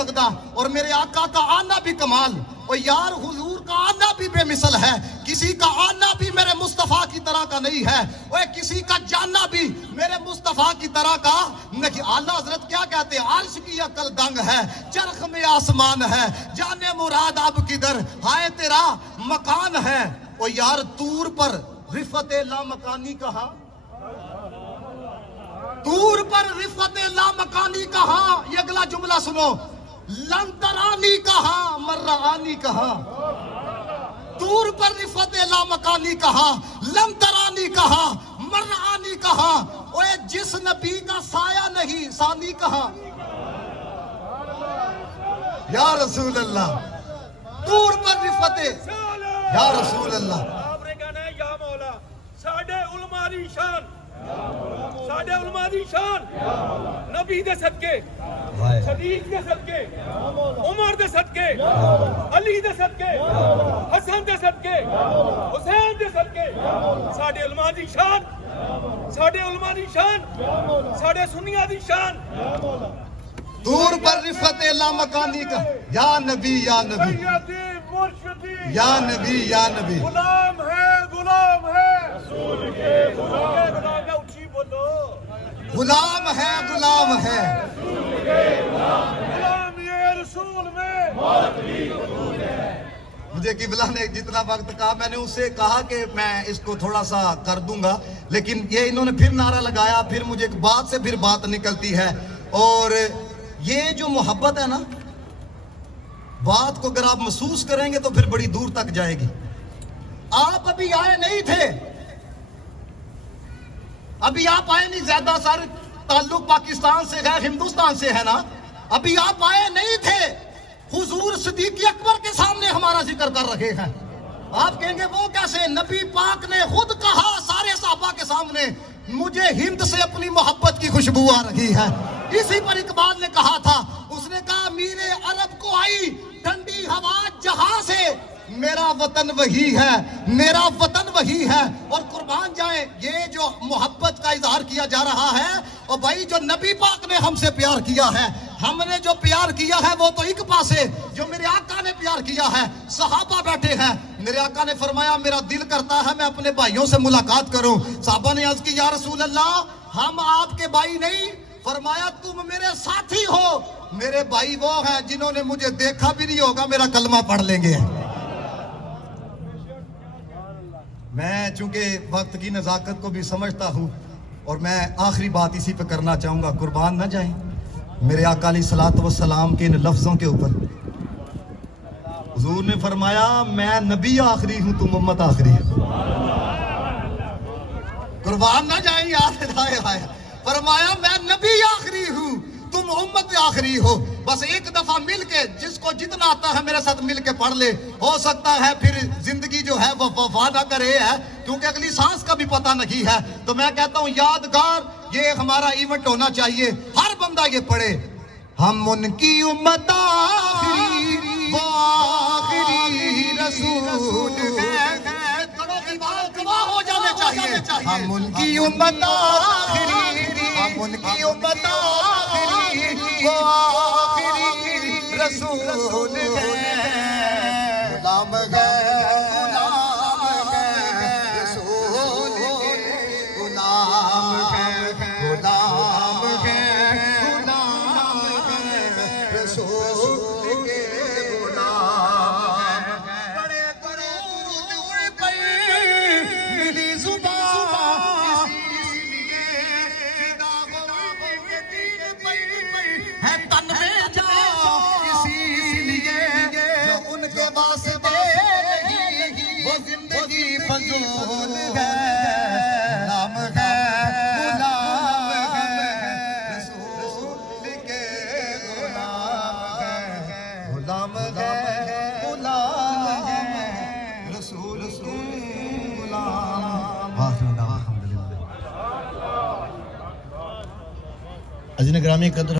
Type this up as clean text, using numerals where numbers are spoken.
اور میرے آقا کا آنا بھی کمال. اور یار حضور کا آنا بھی بے مثل ہے. کسی کا آنا بھی میرے مصطفیٰ کی طرح کا نہیں ہے, اور کسی کا جانا بھی میرے مصطفیٰ کی طرح کا نہیں. اعلیٰ حضرت کیا کہتے ہیں؟ عرش کی عقل دنگ ہے, چرخ میں آسمان ہے, جانے مراد اب کدھر ہائے تیرا مکان ہے. اور یار طور پر رفعت لامکانی کہا, طور پر رفعت لامکانی کہا. یہ اگلا جملہ سنو, لنترانی کہا مرانی کہا. طور پر رفعت لامکانی کہا, لنترانی کہا, مرانی کہا. اوے جس نبی کا سایہ نہیں ثانی کہا. یا رسول اللہ, طور پر رفعت, یا رسول اللہ. آپ نے کہنا ہے یا مولا ساڈے علماء دی شان, ساڈے علماء دی شان نبی دے صدقے, صدیق دے صدقے, عمر دے صدقے, علی دے صدقے, حسن دے صدقے, حسین دے صدقے. ساڈے علماء دی شان, ساڈے علماء دی شان, ساڈے سنیاں دی شان. طور پر رفعت لامکانی کا, یا نبی یا نبی, سیدی مرشدی یا نبی یا نبی. غلام ہے, غلام ہے رسول کے, غلام ہے, غلام ہے. اونچی بولو, غلام ہے, غلام ہے. غلام یہ رسول میں. مجھے قبلہ نے جتنا وقت کہا میں نے اس سے کہا کہ میں اس کو تھوڑا سا کر دوں گا, لیکن یہ انہوں نے پھر نعرہ لگایا, پھر مجھے ایک بات سے پھر بات نکلتی ہے. اور یہ جو محبت ہے نا, بات کو اگر آپ محسوس کریں گے تو پھر بڑی دور تک جائے گی. آپ ابھی آئے نہیں تھے, ابھی آپ آئے نہیں, زیادہ سارے تعلق پاکستان سے ہے, ہندوستان سے ہے نا. ابھی آپ آئے نہیں تھے, حضور صدیق اکبر کے سامنے ہمارا ذکر کر رہے ہیں. آپ کہیں گے وہ کیسے؟ نبی پاک نے خود کہا سارے صحابہ کے سامنے, مجھے ہند سے اپنی محبت کی خوشبو آ رہی ہے. اسی پر اقبال نے کہا تھا, اس نے کہا میرے عرب کو آئی ٹھنڈی ہوا جہاں سے, میرا وطن وہی ہے, میرا وطن وہی ہے. اور قربان جائیں یہ جو محبت کا اظہار کیا جا رہا ہے, اور بھائی جو نبی پاک نے ہم سے پیار کیا ہے, ہم نے جو پیار کیا ہے وہ تو ایک پاسے, جو میرے آقا نے پیار کیا ہے. صحابہ بیٹھے ہیں, میرے آقا نے فرمایا میرا دل کرتا ہے میں اپنے بھائیوں سے ملاقات کروں. صحابہ نے عرض کی یا رسول اللہ ہم آپ کے بھائی نہیں. فرمایا تم میرے ساتھی ہو, میرے بھائی وہ ہیں جنہوں نے مجھے دیکھا بھی نہیں ہوگا, میرا کلمہ پڑھ لیں گے. میں چونکہ وقت کی نزاکت کو بھی سمجھتا ہوں, اور میں آخری بات اسی پہ کرنا چاہوں گا, قربان نہ جائیں میرے آقا علیہ الصلوۃ والسلام کے ان لفظوں کے اوپر. حضور نے فرمایا میں نبی آخری ہوں, تم امت آخری ہو. قربان نہ جائیں یار, فرمایا میں نبی آخری ہوں, تم امت آخری ہو. بس ایک دفعہ مل کے, جس کو جتنا آتا ہے میرے ساتھ مل کے پڑھ لے, ہو سکتا ہے پھر زندگی جو ہے وہ وفا نہ کرے ہے, کیونکہ اگلی سانس کا بھی پتہ نہیں ہے. تو میں کہتا ہوں یادگار یہ ہمارا ایونٹ ہونا چاہیے, ہر بندہ یہ پڑھے, ہم ان کی امت آخری وہ آخری رسول ہیں. گواہ ہو جانے چاہیے, ہم ان کی امت آخری, ہم ان کی امت آخری وہ آخری رسول ہیں. غلام ہے, غلام ہے رسول کے, غلام ہے, غلام ہے, غلام ہے رسول کے, غلام. بڑے درود پہ ملی زبان, اسی لیے فدا ہو کے دین پہ ہے تن میں جان, اسی لیے ان کے واسطے نہیں وہ زندگی فضول ہے. غلام ہے, غلام ہے رسول کے, غلام ہے, غلام ہے, غلام ہے رسول کے, غلام. الحمدللہ. عزیزان گرامی قدر